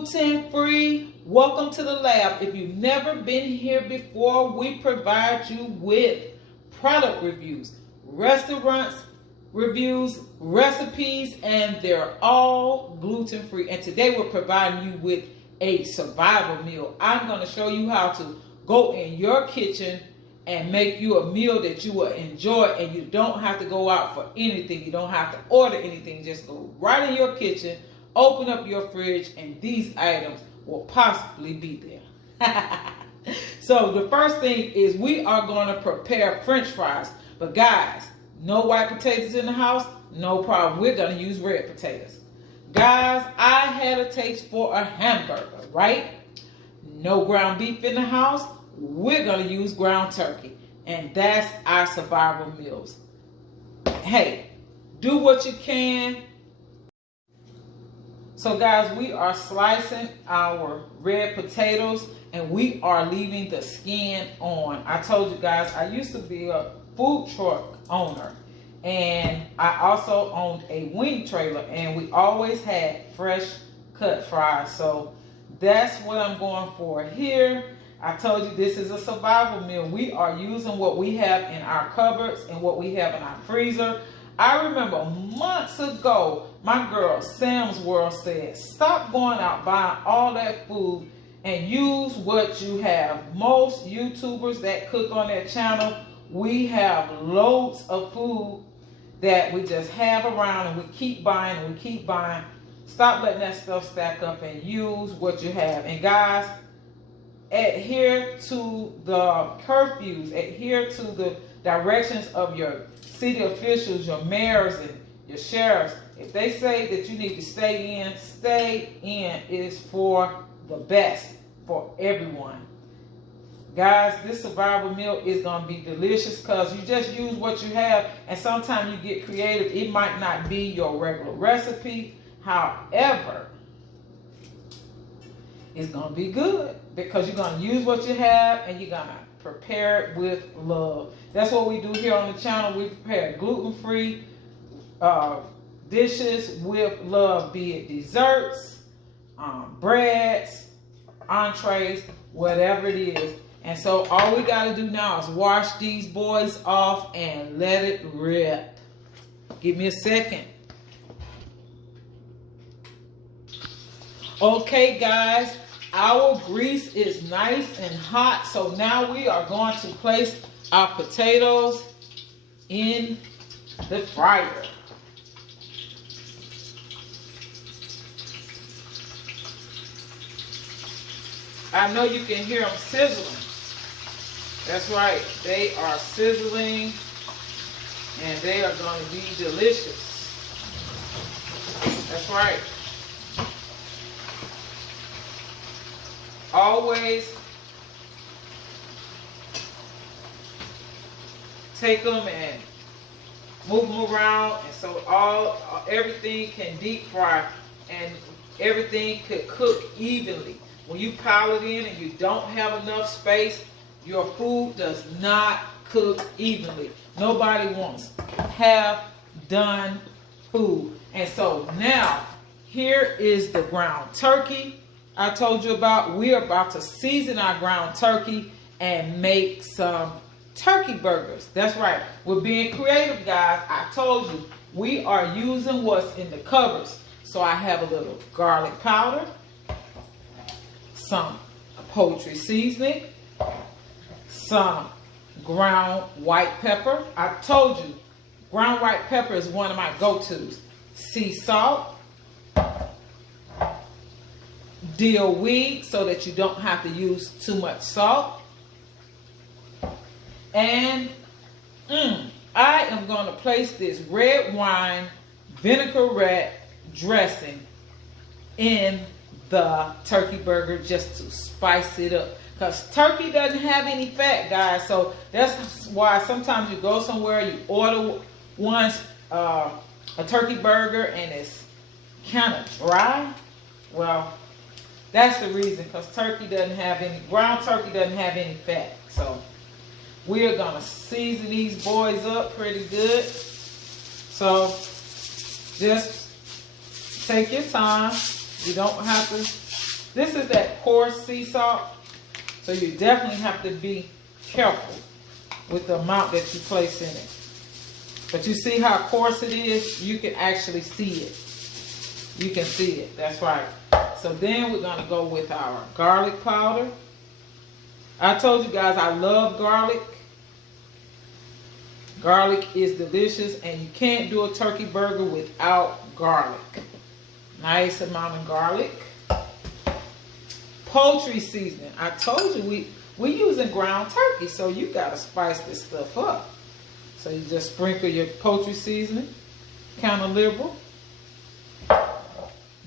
gluten-free. Welcome to the lab. If you've never been here before, we provide you with product reviews, restaurants reviews, recipes, and they're all gluten-free. And today we're providing you with a survival meal. I'm going to show you how to go in your kitchen and make you a meal that you will enjoy, and you don't have to go out for anything. You don't have to order anything. Just go right in your kitchen, open up your fridge, and these items will possibly be there. So the first thing is we are going to prepare French fries. But guys, no white potatoes in the house, no problem. We're going to use red potatoes. Guys, I had a taste for a hamburger, right? No ground beef in the house. We're going to use ground turkey. And that's our survival meals. Hey, do what you can. So guys, we are slicing our red potatoes and we are leaving the skin on. I told you guys, I used to be a food truck owner. And I also owned a wing trailer, and we always had fresh cut fries. So that's what I'm going for here. I told you this is a survival meal. We are using what we have in our cupboards and what we have in our freezer. I remember months ago, my girl Sam's World said, stop going out buying all that food and use what you have. Most YouTubers that cook on their channel, we have loads of food that we just have around, and we keep buying and we keep buying. Stop letting that stuff stack up and use what you have. And guys, adhere to the curfews, adhere to the directions of your city officials, your mayors and your sheriffs. If they say that you need to stay in, stay in. It is for the best for everyone. Guys, this survival meal is going to be delicious because you just use what you have, and sometimes you get creative. It might not be your regular recipe. However, it's going to be good because you're going to use what you have and you're going to prepare it with love. That's what we do here on the channel. We prepare gluten-free dishes with love, be it desserts, breads, entrees, whatever it is. And so all we got to do now is wash these boys off and let it rip. Give me a second. Okay, guys, our grease is nice and hot. So now we are going to place our potatoes in the fryer. I know you can hear them sizzling. That's right, they are sizzling and they are going to be delicious. That's right. Always take them and move them around, and so everything can deep fry and everything could cook evenly. When you pile it in and you don't have enough space, your food does not cook evenly. Nobody wants half done food. And so now, here is the ground turkey I told you about. We are about to season our ground turkey and make some turkey burgers. That's right. We're being creative, guys. I told you, we are using what's in the cupboards. So I have a little garlic powder, some poultry seasoning, some ground white pepper. I told you, ground white pepper is one of my go-tos. Sea salt, dill weed so that you don't have to use too much salt. And I am going to place this red wine vinaigrette dressing in the turkey burger just to spice it up. Because turkey doesn't have any fat, guys. So that's why sometimes you go somewhere, you order a turkey burger and it's kind of dry. Well, that's the reason, because ground turkey doesn't have any fat. So we are going to season these boys up pretty good. So just take your time. You don't have to This is that coarse sea salt, so you definitely have to be careful with the amount that you place in it. But you see how coarse it is? You can actually see it. You can see it, that's right. So then we're gonna go with our garlic powder. I told you guys I love garlic. Garlic is delicious, and you can't do a turkey burger without garlic. Nice amount of garlic. Poultry seasoning. I told you we using ground turkey, so you gotta spice this stuff up. So you just sprinkle your poultry seasoning, kind of liberal.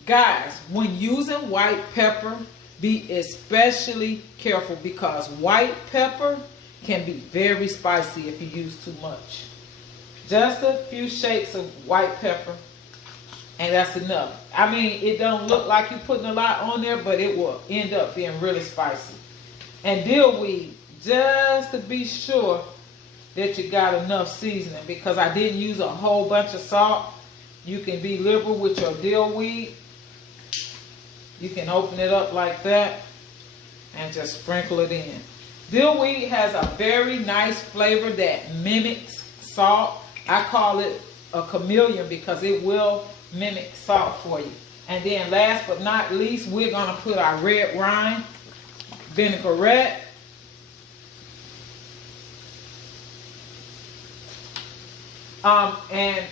Guys, when using white pepper, be especially careful because white pepper can be very spicy if you use too much. Just a few shakes of white pepper, and that's enough. I mean, it don't look like you're putting a lot on there, but it will end up being really spicy. And dill weed, just to be sure that you got enough seasoning, because I didn't use a whole bunch of salt. You can be liberal with your dill weed. You can open it up like that and just sprinkle it in. Dill weed has a very nice flavor that mimics salt. I call it a chameleon because it will mimic salt for you. And then last but not least, we're gonna put our red wine vinaigrette. And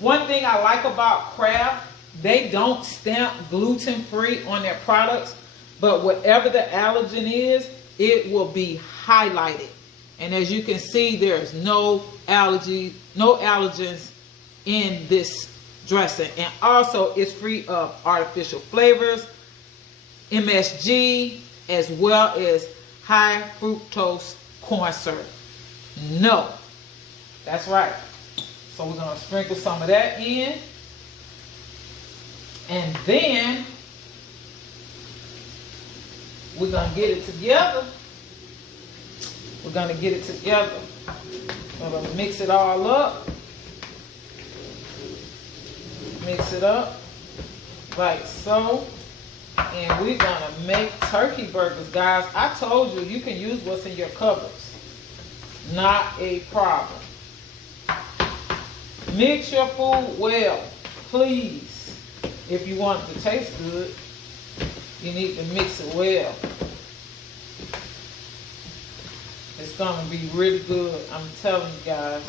one thing I like about Kraft, they don't stamp gluten-free on their products, but whatever the allergen is, it will be highlighted. And as you can see, there's no allergens in this dressing. And also, it's free of artificial flavors, MSG, as well as high fructose corn syrup. No, that's right. So we're going to sprinkle some of that in. And then we're going to get it together. We're going to get it together. We're going to mix it all up. Mix it up like so. And we're going to make turkey burgers, guys. I told you, you can use what's in your cupboards. Not a problem. Mix your food well, please. If you want it to taste good, you need to mix it well. It's going to be really good. I'm telling you guys.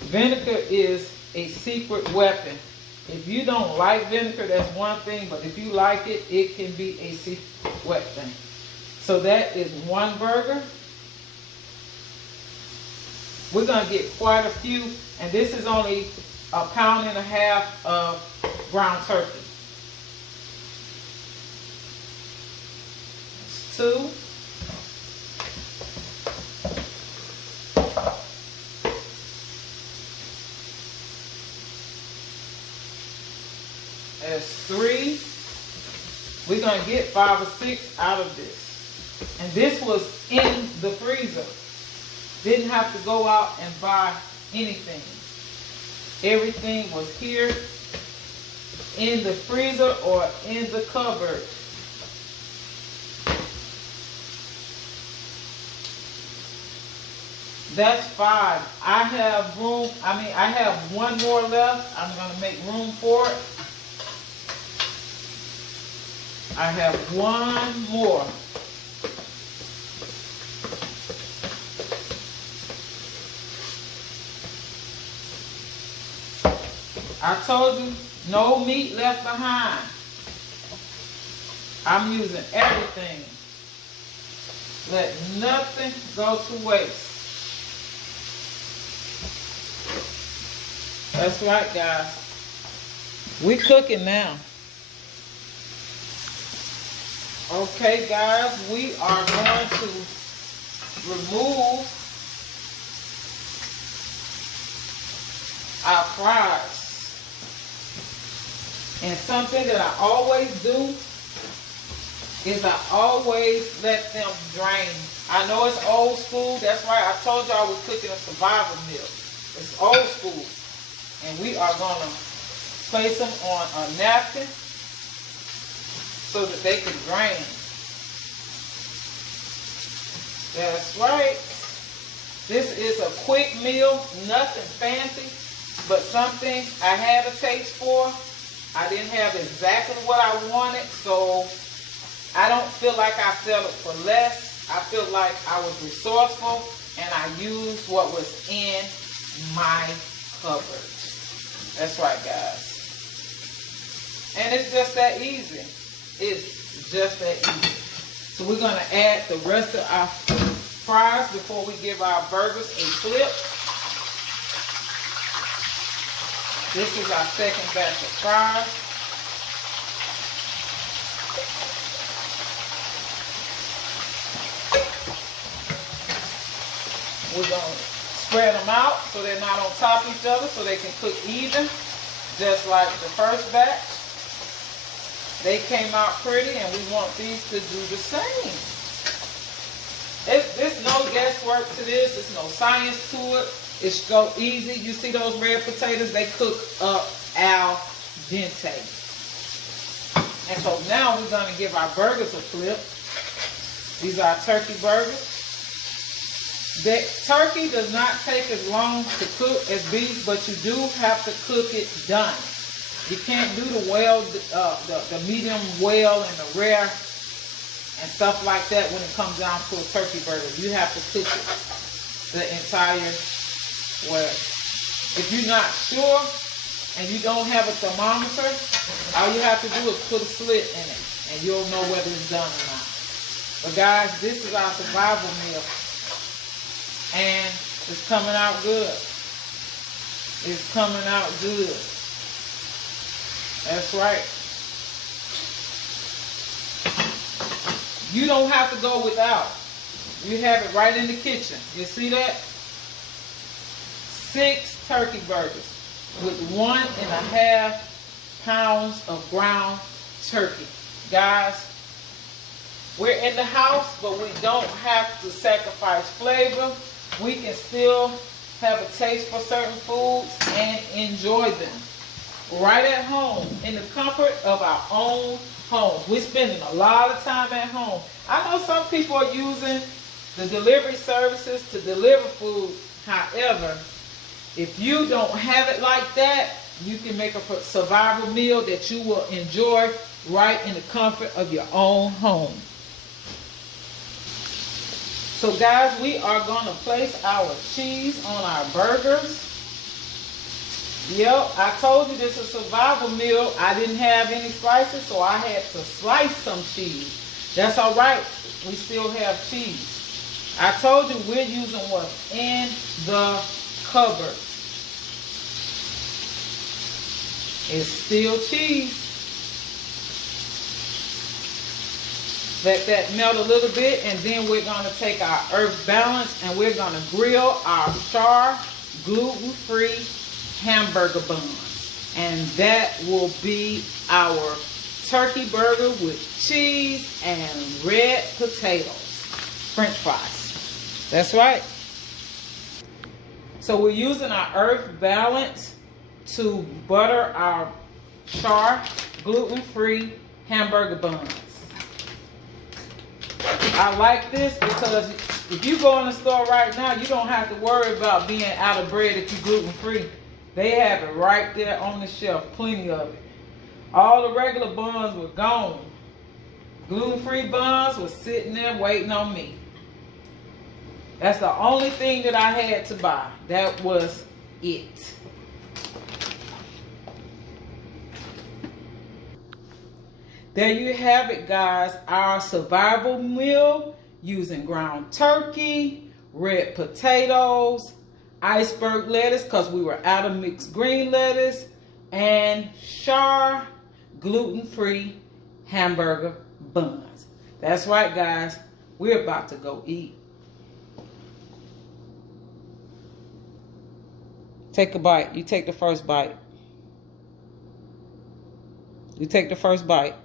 Vinegar is a secret weapon. If you don't like vinegar, that's one thing. But if you like it, it can be a secret weapon. So that is one burger. We're going to get quite a few. And this is only 1.5 pounds of ground turkey. That's 2. That's 3. We're going to get 5 or 6 out of this. And this was in the freezer. Didn't have to go out and buy anything. Everything was here in the freezer or in the cupboard. That's 5. I have room. I have 1 more left. I'm going to make room for it. I have 1 more. I told you, no meat left behind. I'm using everything. Let nothing go to waste. That's right, guys. We cooking now. Okay, guys, we are going to remove our fries. And something that I always do is I always let them drain. I know it's old school. That's right. I told you I was cooking a survival meal. It's old school. And we are going to place them on a napkin. so that they can drain. That's right. This is a quick meal, nothing fancy, but something I had a taste for. I didn't have exactly what I wanted, so I don't feel like I settled for less. I feel like I was resourceful and I used what was in my cupboard. That's right, guys. And it's just that easy. It's just that easy. So we're going to add the rest of our fries before we give our burgers a flip. This is our second batch of fries. We're going to spread them out so they're not on top of each other so they can cook even, just like the first batch. They came out pretty and we want these to do the same. There's no guesswork to this. There's no science to it. It's so easy. You see those red potatoes? They cook up al dente. And so now we're going to give our burgers a flip. These are our turkey burgers. The turkey does not take as long to cook as beef, but you do have to cook it done. You can't do the well, the medium well and the rare and stuff like that when it comes down to a turkey burger. You have to cook it the entire way. If you're not sure and you don't have a thermometer, all you have to do is put a slit in it and you'll know whether it's done or not. But guys, this is our survival meal. And it's coming out good. It's coming out good. That's right. You don't have to go without. You have it right in the kitchen. You see that? 6 turkey burgers with 1.5 pounds of ground turkey. Guys, we're in the house, but we don't have to sacrifice flavor. We can still have a taste for certain foods and enjoy them right at home in the comfort of our own home. We're spending a lot of time at home. I know some people are using the delivery services to deliver food. However, if you don't have it like that, you can make a survival meal that you will enjoy right in the comfort of your own home. So guys, we are going to place our cheese on our burgers. Yep, I told you this is a survival meal. I didn't have any slices, so I had to slice some cheese. That's all right. We still have cheese. I told you we're using what's in the cupboard. It's still cheese. Let that melt a little bit, and then we're going to take our earth balance and we're going to grill our char gluten-free hamburger buns. And that will be our turkey burger with cheese and red potatoes. French fries. That's right. So we're using our earth balance to butter our char gluten-free hamburger buns. I like this because if you go in the store right now, you don't have to worry about being out of bread if you're gluten-free. They have it right there on the shelf, plenty of it. All the regular buns were gone. Gluten-free buns was sitting there waiting on me. That's the only thing that I had to buy. That was it. There you have it, guys. Our survival meal using ground turkey, red potatoes, iceberg lettuce because we were out of mixed green lettuce, and char gluten-free hamburger buns. That's right, guys. We're about to go eat. Take a bite. You take the first bite. You take the first bite.